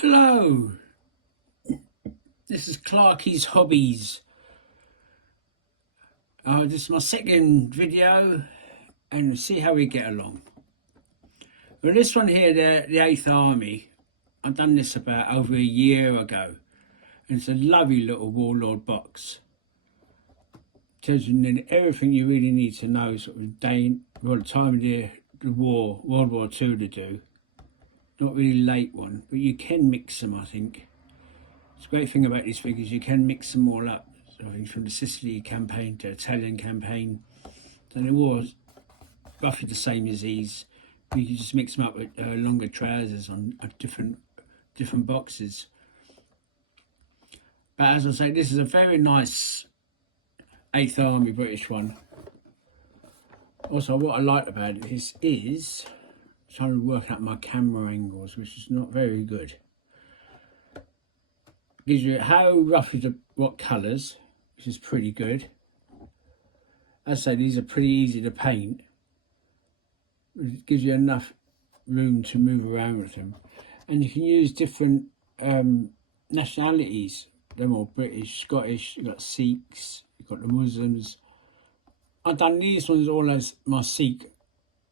Hello, this is Clarky's Hobbies. This is my second video and we'll see how we get along. Well, this one here, the 8th Army, I've done this about over a year ago. And it's a lovely little warlord box. Tells you everything you really need to know, sort of the time of the war, World War II to do. Not really late one, but you can mix them, I think. It's a great thing about these figures, you can mix them all up. So I think from the Sicily campaign to Italian campaign, and it was roughly the same as these. You can just mix them up with longer trousers on different boxes. But as I say, this is a very nice 8th Army British one. Also, what I like about this is trying to work out my camera angles, which is not very good. Gives you how roughly what colours, which is pretty good. As I say, these are pretty easy to paint. It gives you enough room to move around with them, and you can use different nationalities. They're all British, Scottish. You've got Sikhs, you've got the Muslims. I've done these ones all as my Sikh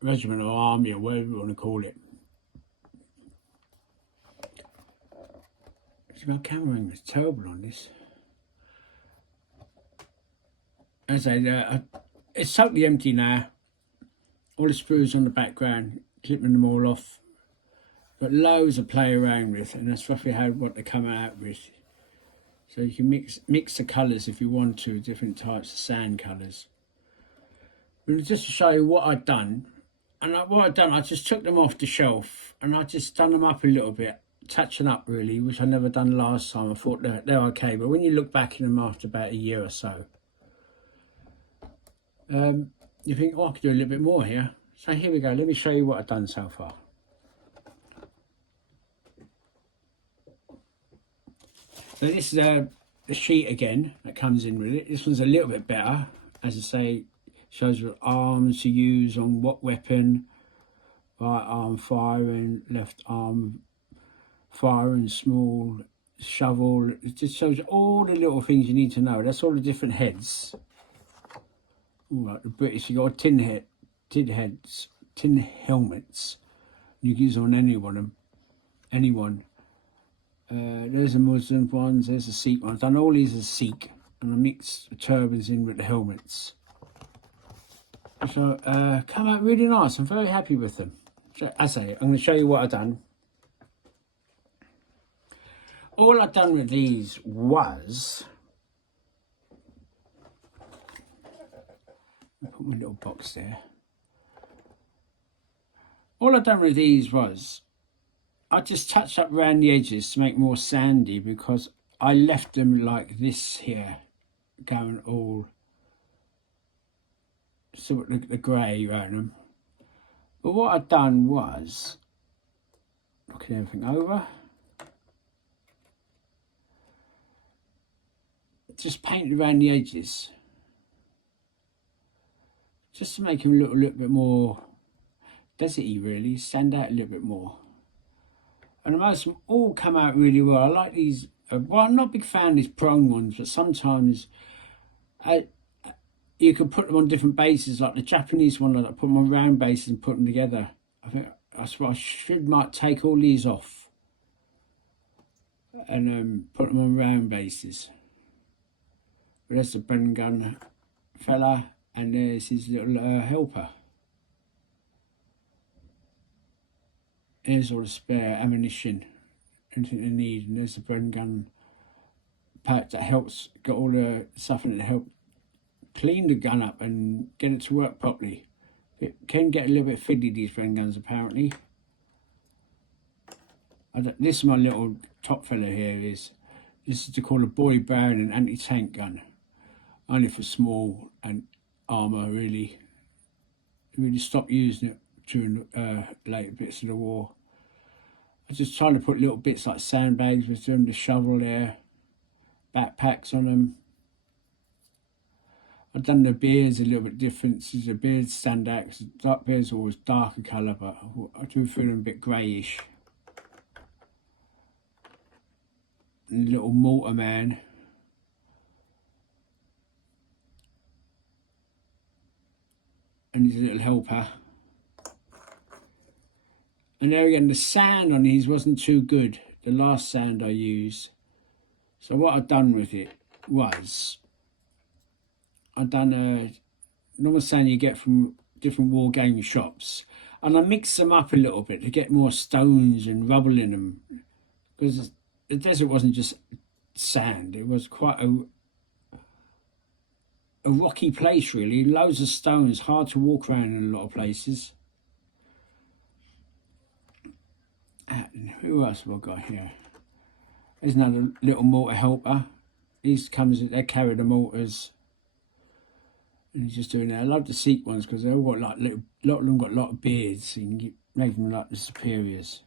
regiment or army or whatever you want to call it. My camera angle is terrible on this. As I say, it's totally empty now. All the screws on the background, clipping them all off. Got loads of play around with, and that's roughly what they come out with. So you can mix the colours if you want to, different types of sand colours. But just to show you what I've done, I just took them off the shelf and I just done them up a little bit, touching up really, which I never done last time. I thought they're okay, but when you look back in them after about a year or so, you think, oh, I could do a little bit more here. So here we go. Let me show you what I've done so far. So this is the sheet again that comes in with it. This one's a little bit better. As I say, shows what arms to use on what weapon. Right arm firing, left arm firing, small shovel. It just shows all the little things you need to know. That's all the different heads. All right, the British, you got tin helmets. You can use on anyone. There's the Muslim ones, there's the Sikh ones. I've done all these as Sikh, and I mixed the turbans in with the helmets. So come out really nice. I'm very happy with them. So as I say, I'm going to show you what I've done. All I've done with these was, I'll put my little box there. All I've done with these was, I just touched up around the edges to make more sandy, because I left them like this here, going all sort of the grey around them. But what I've done was, looking everything over, just painted around the edges, just to make them look a little bit more deserty, really, stand out a little bit more. And most of them all come out really well. I like these. Well, I'm not a big fan of these prone ones, but sometimes you can put them on different bases, like the Japanese one. I put them on round bases and put them together. I think I might take all these off and put them on round bases. But there's the Bren gun fella, and there's his little helper. Here's all the spare ammunition, anything they need, and there's the Bren gun pack that helps, got all the stuff in it to help clean the gun up and get it to work properly. It can get a little bit fiddly, these Bren guns, apparently. This is my little top fella here. This is to call a Boy Brown an anti-tank gun, only for small and armour, really. Really stopped using it during later bits of the war. I was just trying to put little bits like sandbags with them, the shovel there, backpacks on them. I've done the beards a little bit different. The beards stand out, because dark beards are always darker colour, but I do feel them a bit greyish. and little mortar man. And his little helper. And there again, the sand on these wasn't too good. The last sand I used. So what I've done with it was, I've done a normal sand you get from different war game shops. And I mixed them up a little bit to get more stones and rubble in them. Because the desert wasn't just sand. It was quite a rocky place, really. Loads of stones, hard to walk around in a lot of places. And who else have I got here? There's another little mortar helper. These comes, they carry the mortars. And he's just doing that. I love the Sikh ones because they've all got like little, a lot of them got a lot of beards. So you can make them like the superiors.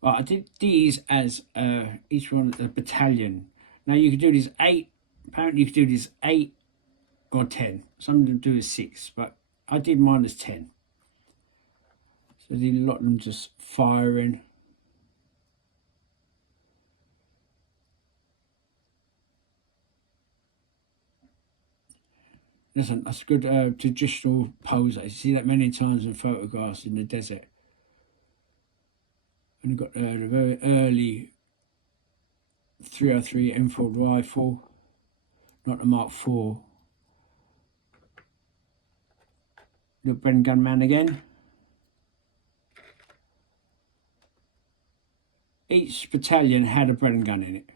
But I did these as each one a battalion. Now you can do this 8. Apparently you can do this 8 or 10. Some of them do it 6, but I did mine as 10. So I did a lot of them just firing. Listen, that's a good traditional pose. You see that many times in photographs in the desert. And you've got the very early 303 Enfield rifle, not the Mark IV. Little Bren gun man again. Each battalion had a Bren gun in it.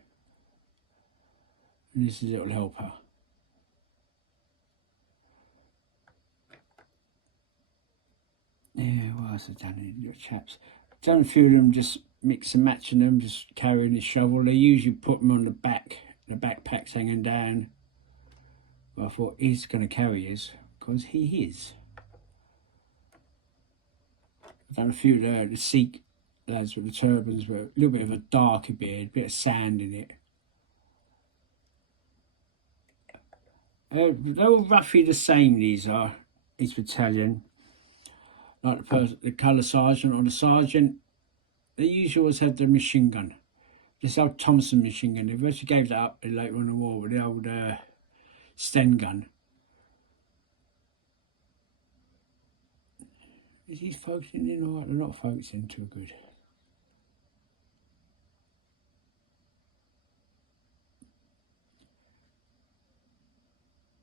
And this is a little helper. Yeah, what else have I done in little chaps? Done a few of them, just mix and matching them, just carrying the shovel. They usually put them on the back, the backpack's hanging down. But I thought he's going to carry his, because he is. I've done a few there, the Sikh lads with the turbans, but a little bit of a darker beard, a bit of sand in it. They're all roughly the same, these are, each battalion. Like the colour sergeant or the sergeant, they usually always have the machine gun. This old Thompson machine gun. They've actually gave that up later on in the war with the old Sten gun. Is he focusing in or they're not focusing too good?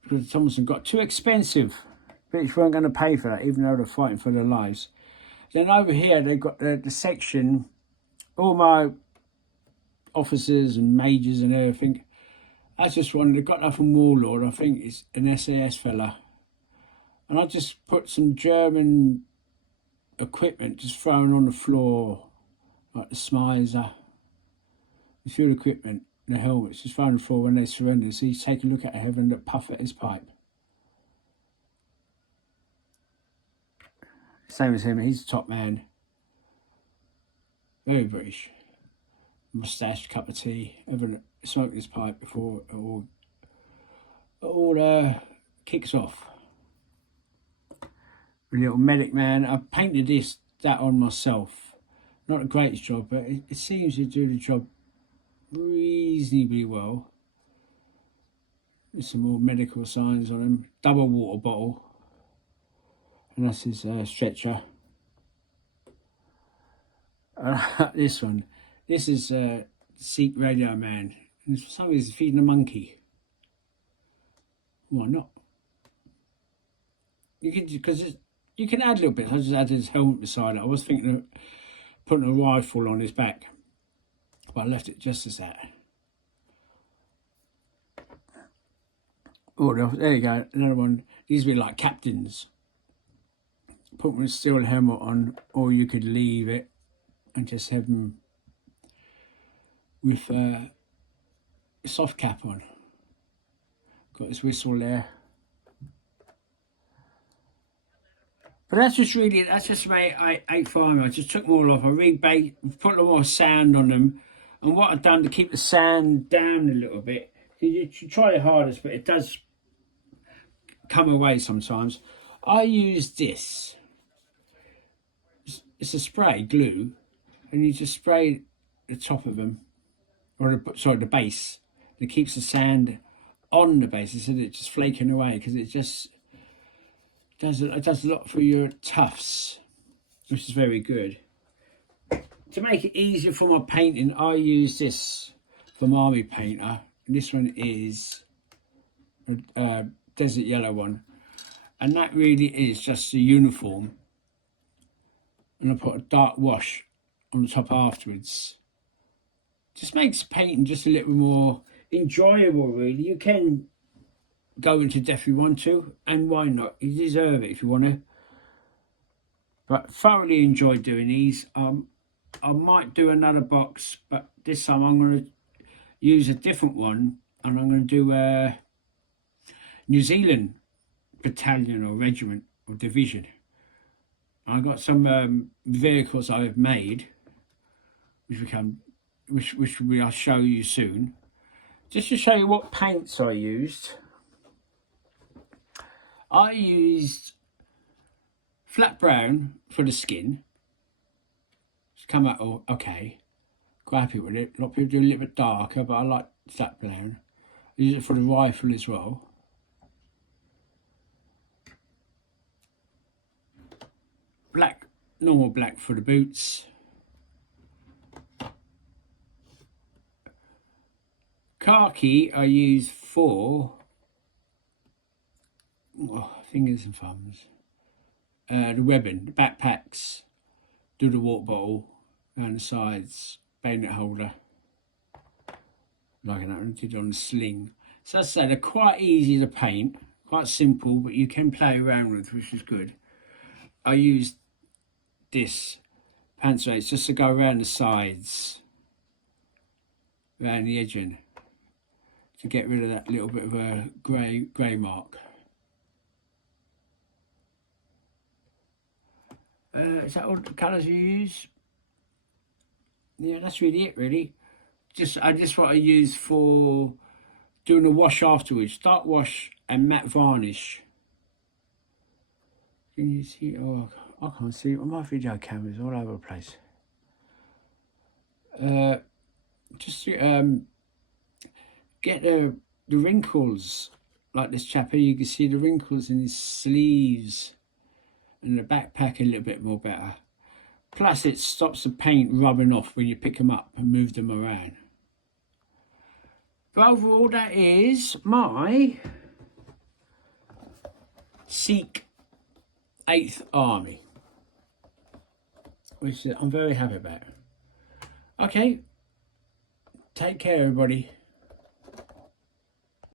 Because Thompson got too expensive. British weren't going to pay for that, even though they're fighting for their lives. Then over here, they've got the section, all my officers and majors and everything. That's just one, they've got that from Warlord, I think it's an SAS fella. And I just put some German equipment just thrown on the floor, like the Smizer, the fuel equipment, the helmets, just thrown on the floor when they surrendered. So he's taking a look at heaven and puff at his pipe. Same as him, he's the top man. Very British. Moustache, cup of tea, having smoked his pipe before it all kicks off. A little medic man. I painted that on myself. Not the greatest job, but it seems to do the job reasonably well. There's some more medical signs on him. Double water bottle. And that's his stretcher. This one. This is Sikh radio man. And for some reason, he's feeding a monkey. Why not? You can, because you can add little bits. I just added his helmet beside it. I was thinking of putting a rifle on his back, but I left it just as that. Oh, there you go. Another one. These would be like captains. Put a steel helmet on, or you could leave it and just have them with a soft cap on. Got his whistle there. But that's just my 8 farmer. I just took them all off. I rebaked, put a little more sand on them. And what I've done to keep the sand down a little bit, you try your hardest, but it does come away sometimes. I use this. It's a spray glue, and you just spray the top of them or the base. It keeps the sand on the base instead of it just flaking away, because it just does a lot for your tufts, which is very good. To make it easier for my painting, I use this from Army Painter. This one is a desert yellow one, and that really is just a uniform. And I put a dark wash on the top afterwards. Just makes painting just a little more enjoyable, really. You can go into depth if you want to, and why not? You deserve it if you want to. But thoroughly enjoyed doing these. I might do another box, but this time I'm going to use a different one, and I'm going to do a New Zealand battalion or regiment or division. I've got some vehicles I've made, which I'll show you soon. Just to show you what paints I used. I used flat brown for the skin. It's come out all okay. Quite happy with it. A lot of people do a little bit darker, but I like flat brown. I use it for the rifle as well. Black, normal black for the boots. Khaki I use for fingers and thumbs. The webbing, the backpacks, do the water bottle around the sides, bayonet holder, like that. I did on the sling. So as I say, they're quite easy to paint, quite simple, but you can play around with, which is good. I used this pencil just to go around the sides, around the edging, to get rid of that little bit of a grey mark. Is that all the colours you use? Yeah, that's really it, really. Just what I use for doing a wash afterwards. Dark wash and matte varnish. Can you see? Oh, I can't see it. My video camera's all over the place. Just get the wrinkles, like this chap here. You can see the wrinkles in his sleeves and the backpack a little bit more better. Plus it stops the paint rubbing off when you pick them up and move them around. But overall, that is my Sikh 8th Army, which I'm very happy about. Okay, take care everybody.